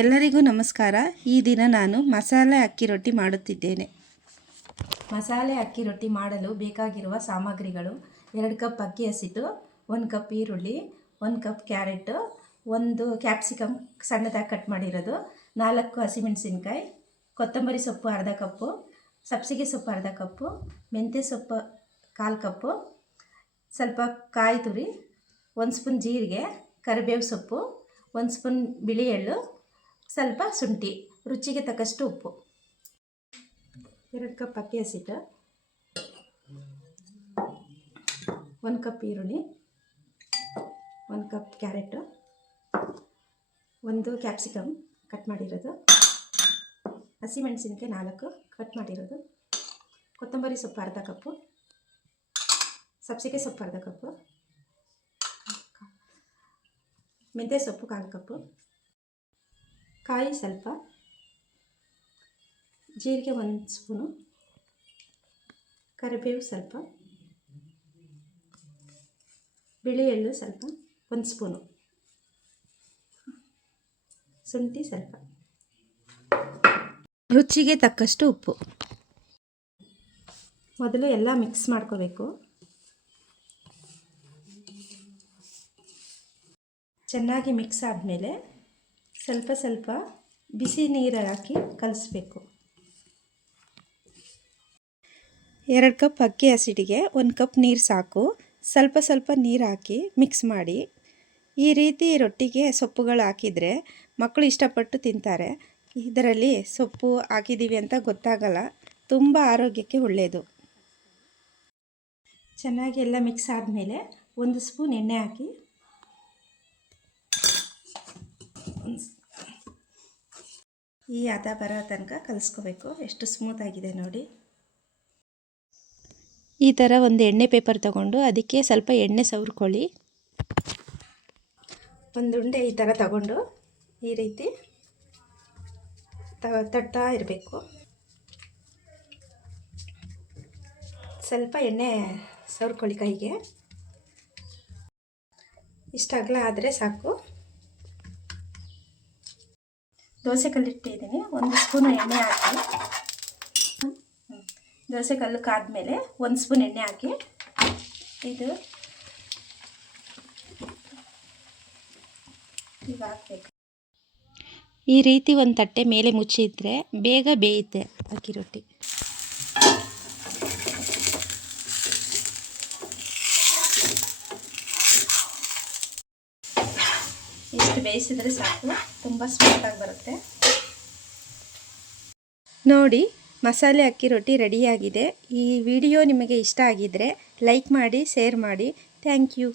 ಎಲ್ಲರಿಗೂ ನಮಸ್ಕಾರ. ಈ ದಿನ ನಾನು ಮಸಾಲೆ ಅಕ್ಕಿ ರೊಟ್ಟಿ ಮಾಡುತ್ತಿದ್ದೇನೆ. ಮಸಾಲೆ ಅಕ್ಕಿ ರೊಟ್ಟಿ ಮಾಡಲು ಬೇಕಾಗಿರುವ ಸಾಮಗ್ರಿಗಳು: 2 ಕಪ್ ಅಕ್ಕಿ ಹಸಿಟ್ಟು, 1 ಕಪ್ ಈರುಳ್ಳಿ, 1 ಕಪ್ ಕ್ಯಾರೆಟು, 1 ಕ್ಯಾಪ್ಸಿಕಮ್ ಸಣ್ಣದಾಗಿ ಕಟ್ ಮಾಡಿರೋದು, 4 ಹಸಿಮೆಣಸಿನ್ಕಾಯಿ, ಕೊತ್ತಂಬರಿ ಸೊಪ್ಪು ಅರ್ಧ ಕಪ್ಪು, ಸಬ್ಸಿಗೆ ಸೊಪ್ಪು ಅರ್ಧ ಕಪ್ಪು, ಮೆಂತ್ಯ ಸೊಪ್ಪು 1/4 ಕಪ್ಪು, ಸ್ವಲ್ಪ ಕಾಯಿ ತುರಿ, 1 ಸ್ಪೂನ್ ಜೀರಿಗೆ, ಕರಿಬೇವು ಸೊಪ್ಪು, 1 ಸ್ಪೂನ್ ಬಿಳಿ ಎಳ್ಳು, ಸ್ವಲ್ಪ ಶುಂಠಿ, ರುಚಿಗೆ ತಕ್ಕಷ್ಟು ಉಪ್ಪು. 2 ಕಪ್ ಅಕ್ಕಿ ಹಸಿಟ್ಟು, 1 ಕಪ್ ಈರುಳ್ಳಿ, 1 ಕಪ್ ಕ್ಯಾರೆಟು, 1 ಕ್ಯಾಪ್ಸಿಕಮ್ ಕಟ್ ಮಾಡಿರೋದು, ಹಸಿಮೆಣಸಿನ್ಕಾಯಿ 4 ಕಟ್ ಮಾಡಿರೋದು, ಕೊತ್ತಂಬರಿ ಸೊಪ್ಪು ಅರ್ಧ ಕಪ್ಪು, ಸಬ್ಸಿಗೆ ಸೊಪ್ಪು ಅರ್ಧ ಕಪ್ಪು, ಮೆಂತ್ಯ ಸೊಪ್ಪು 1/4 ಕಪ್ಪು, ಕಾಯಿ ಸ್ವಲ್ಪ, ಜೀರಿಗೆ 1 ಸ್ಪೂನು, ಕರಿಬೇವು ಸ್ವಲ್ಪ, ಬಿಳಿ ಎಳ್ಳು ಸ್ವಲ್ಪ 1 ಸ್ಪೂನು, ಶುಂಠಿ ಸ್ವಲ್ಪ, ರುಚಿಗೆ ತಕ್ಕಷ್ಟು ಉಪ್ಪು. ಮೊದಲು ಎಲ್ಲ ಮಿಕ್ಸ್ ಮಾಡ್ಕೋಬೇಕು. ಚೆನ್ನಾಗಿ ಮಿಕ್ಸ್ ಆದಮೇಲೆ ಸ್ವಲ್ಪ ಬಿಸಿ ನೀರು ಹಾಕಿ ಕಲಿಸ್ಬೇಕು. 2 ಕಪ್ ಅಕ್ಕಿ ಹಸಿಟ್ಟಿಗೆ 1 ಕಪ್ ನೀರು ಸಾಕು. ಸ್ವಲ್ಪ ನೀರು ಹಾಕಿ ಮಿಕ್ಸ್ ಮಾಡಿ. ಈ ರೀತಿ ರೊಟ್ಟಿಗೆ ಸೊಪ್ಪುಗಳು ಹಾಕಿದರೆ ಮಕ್ಕಳು ಇಷ್ಟಪಟ್ಟು ತಿಂತಾರೆ. ಇದರಲ್ಲಿ ಸೊಪ್ಪು ಹಾಕಿದ್ದೀವಿ ಅಂತ ಗೊತ್ತಾಗಲ್ಲ. ತುಂಬ ಆರೋಗ್ಯಕ್ಕೆ ಒಳ್ಳೆಯದು. ಚೆನ್ನಾಗಿ ಎಲ್ಲ ಮಿಕ್ಸ್ ಆದಮೇಲೆ 1 ಸ್ಪೂನ್ ಎಣ್ಣೆ ಹಾಕಿ ಈ ಹದ ಬರೋ ತನಕ ಕಲಿಸ್ಕೋಬೇಕು. ಎಷ್ಟು ಸ್ಮೂತಾಗಿದೆ ನೋಡಿ. ಈ ಥರ ಒಂದು ಎಣ್ಣೆ ಪೇಪರ್ ತಗೊಂಡು ಅದಕ್ಕೆ ಸ್ವಲ್ಪ ಎಣ್ಣೆ ಸವರ್ಕೊಳ್ಳಿ. ಒಂದು ಉಂಡೆ ಈ ಥರ ತಗೊಂಡು ಈ ರೀತಿ ತಟ್ತಾ ಇರಬೇಕು. ಸ್ವಲ್ಪ ಎಣ್ಣೆ ಸವರ್ಕೊಳ್ಳಿ ಕೈಗೆ. ಇಷ್ಟ ಅಗಲ ಆದರೆ ಸಾಕು. ದೋಸೆ ಕಲ್ಲಿಟ್ಟಿದ್ದೀನಿ. 1 ಸ್ಪೂನು ಎಣ್ಣೆ ಹಾಕಿ, ದೋಸೆ ಕಲ್ಲು ಕಾದ್ಮೇಲೆ 1 ಸ್ಪೂನ್ ಎಣ್ಣೆ ಹಾಕಿ ಇದು ಈಗ ಹಾಕಬೇಕು. ಈ ರೀತಿ ಒಂದು ತಟ್ಟೆ ಮೇಲೆ ಮುಚ್ಚಿದ್ರೆ ಬೇಗ ಬೇಯುತ್ತೆ ಅಕ್ಕಿ ರೊಟ್ಟಿ. ಇಷ್ಟು ಬೇಯಿಸಿದ್ರೆ ಸಾಕು, ತುಂಬ ಸ್ಮೂತಾಗಿ ಬರುತ್ತೆ. ನೋಡಿ, ಮಸಾಲೆ ಅಕ್ಕಿ ರೊಟ್ಟಿ ರೆಡಿಯಾಗಿದೆ. ಈ ವಿಡಿಯೋ ನಿಮಗೆ ಇಷ್ಟ ಆಗಿದ್ದರೆ ಲೈಕ್ ಮಾಡಿ, ಶೇರ್ ಮಾಡಿ. Thank you.